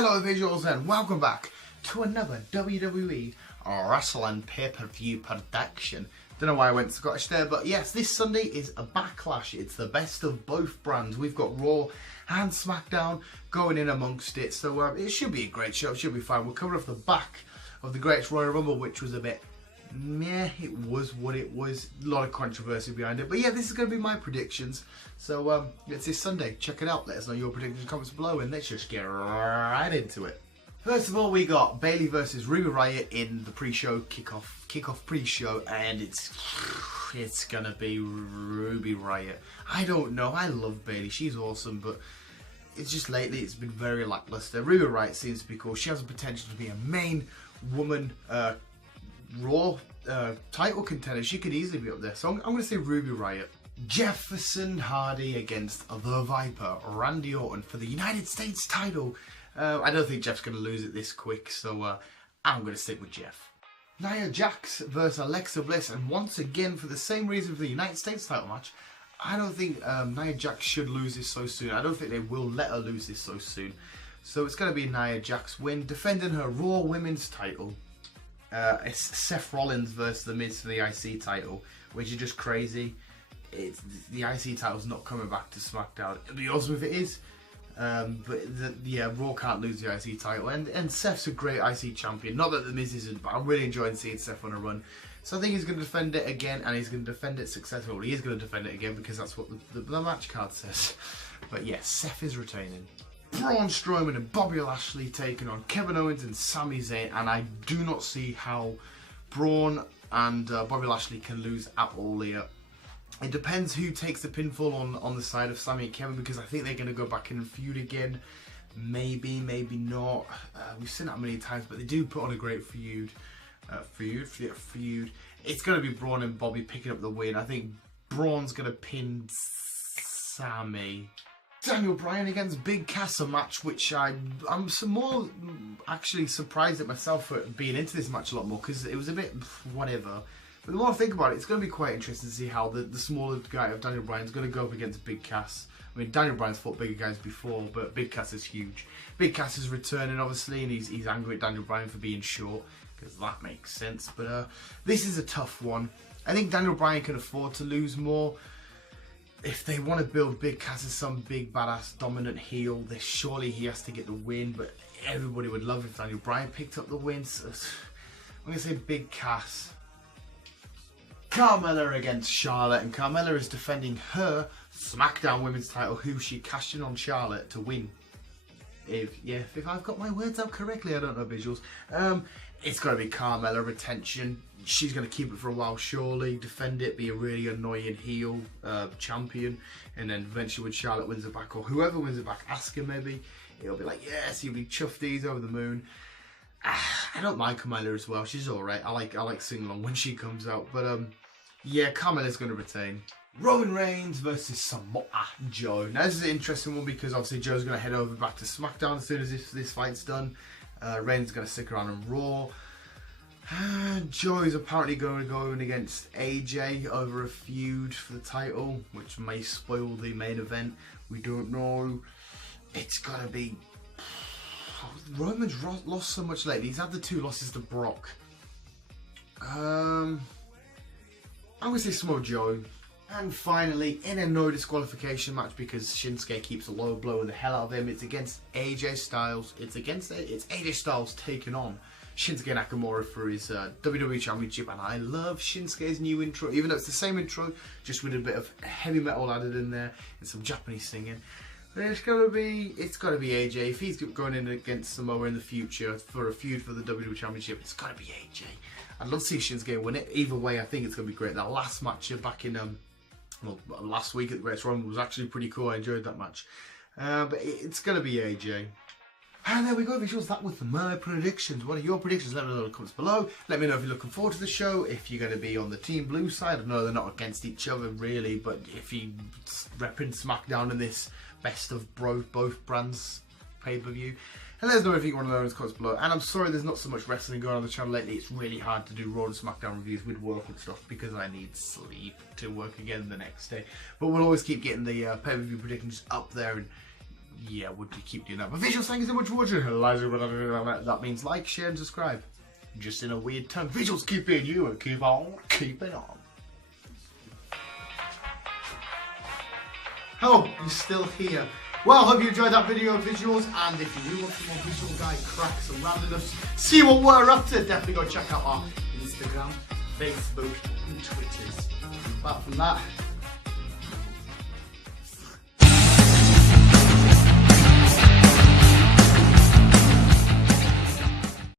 Hello visuals and welcome back to another WWE Wrestling pay-per-view production. Don't know why I went Scottish there, but yes, this Sunday is a Backlash. It's the best of both brands. We've got Raw and SmackDown going in amongst it, so it should be a great show. It should be fine. We'll cover off the back of the Greatest Royal Rumble, which was a bit meh. It was what it was. A lot of controversy behind it, but yeah, this is going to be my predictions. So it's this Sunday. Check it out. Let us know your predictions in the comments below, and let's just get right into it. First of all, we got Bayley versus Ruby Riott in the pre-show kickoff pre-show, and it's gonna be Ruby Riott. I don't know. I love Bayley. She's awesome, but it's just lately it's been very lackluster. Ruby Riott seems to be cool. She has the potential to be a main woman Raw title contender. She could easily be up there. So I'm going to say Ruby Riott. Jefferson Hardy against the Viper, Randy Orton, for the United States title. I don't think Jeff's going to lose it this quick, so I'm going to stick with Jeff. Nia Jax versus Alexa Bliss, and once again, for the same reason for the United States title match, I don't think Nia Jax should lose this so soon. I don't think they will let her lose this so soon. So it's going to be Nia Jax win, defending her Raw Women's title. It's Seth Rollins versus The Miz for the IC title, which is just crazy. The IC title's not coming back to SmackDown. It'd be awesome if it is. Yeah, Raw can't lose the IC title, and Seth's a great IC champion. Not that The Miz isn't, but I'm really enjoying seeing Seth on a run. So I think he's going to defend it again, and he's going to defend it successfully. He is going to defend it again because that's what the match card says. But yes, Seth is retaining. Braun Strowman and Bobby Lashley taking on Kevin Owens and Sami Zayn, and I do not see how Braun and Bobby Lashley can lose at all here. It depends who takes the pinfall on the side of Sami and Kevin, because I think they're going to go back in and feud again. Maybe, maybe not. We've seen that many times, but they do put on a great feud. Feud. It's going to be Braun and Bobby picking up the win. I think Braun's going to pin Sami. Daniel Bryan against Big Cass, a match which I'm some more actually surprised at myself for being into this match a lot more, because it was a bit whatever. But the more I think about it, it's going to be quite interesting to see how the smaller guy of Daniel Bryan is going to go up against Big Cass. I mean, Daniel Bryan's fought bigger guys before, but Big Cass is huge. Big Cass is returning, obviously, and he's angry at Daniel Bryan for being short, because that makes sense. But this is a tough one. I think Daniel Bryan can afford to lose more. If they want to build Big Cass as some big, badass, dominant heel, then surely he has to get the win. But everybody would love if Daniel Bryan picked up the win. So I'm going to say Big Cass. Carmella against Charlotte, and Carmella is defending her SmackDown Women's title, who she cashed in on Charlotte to win. If I've got my words out correctly, I don't know visuals. It's got to be Carmella retention. She's going to keep it for a while, surely. Defend it, be a really annoying heel champion, and then eventually when Charlotte wins it back, or whoever wins it back, Asuka maybe, it'll be like, yes, you'll be chuffed, these over the moon. I don't mind Carmella as well. She's alright. I like singing along when she comes out. But yeah, Carmella's going to retain. Roman Reigns versus Samoa Joe. Now this is an interesting one because obviously Joe's going to head over back to SmackDown as soon as this fight's done. Reigns is going to stick around on Raw. Joe is apparently going to go in against AJ over a feud for the title, which may spoil the main event. We don't know. It's going to be... Roman's lost so much lately. He's had the 2 losses to Brock. I'm going to say Samoa Joe. And finally, in a no disqualification match, because Shinsuke keeps a low blowing the hell out of him, it's against AJ Styles. It's AJ Styles taking on Shinsuke Nakamura for his WWE Championship. And I love Shinsuke's new intro, even though it's the same intro, just with a bit of heavy metal added in there and some Japanese singing. It's gotta be AJ. If he's going in against Samoa in the future for a feud for the WWE Championship, it's gotta be AJ. I'd love to see Shinsuke win it. Either way, I think it's gonna be great. That last match back in last week at the Greatest Rumble was actually pretty cool. I enjoyed that match. But it's gonna be AJ. And there we go, visuals. That was my predictions. What are your predictions? Let me know in the comments below. Let me know if you're looking forward to the show. If you're going to be on the Team Blue side. I know they're not against each other really, but if you repping SmackDown in this best of both brands pay-per-view. And let us know if you want to know in the comments below. And I'm sorry there's not so much wrestling going on the channel lately. It's really hard to do Raw and SmackDown reviews with work and stuff because I need sleep to work again the next day. But we'll always keep getting the pay-per-view predictions up there, and yeah, would you keep doing that? But visuals, thank you so much for watching. That means like, share, and subscribe. Just in a weird tongue. Visuals, keep being you and keep on keeping on. Oh, you're still here. Well, hope you enjoyed that video of visuals, and if you do want some more visual guy cracks and randomness, see what we're up to, definitely go check out our Instagram, Facebook, and Twitters. Apart from that,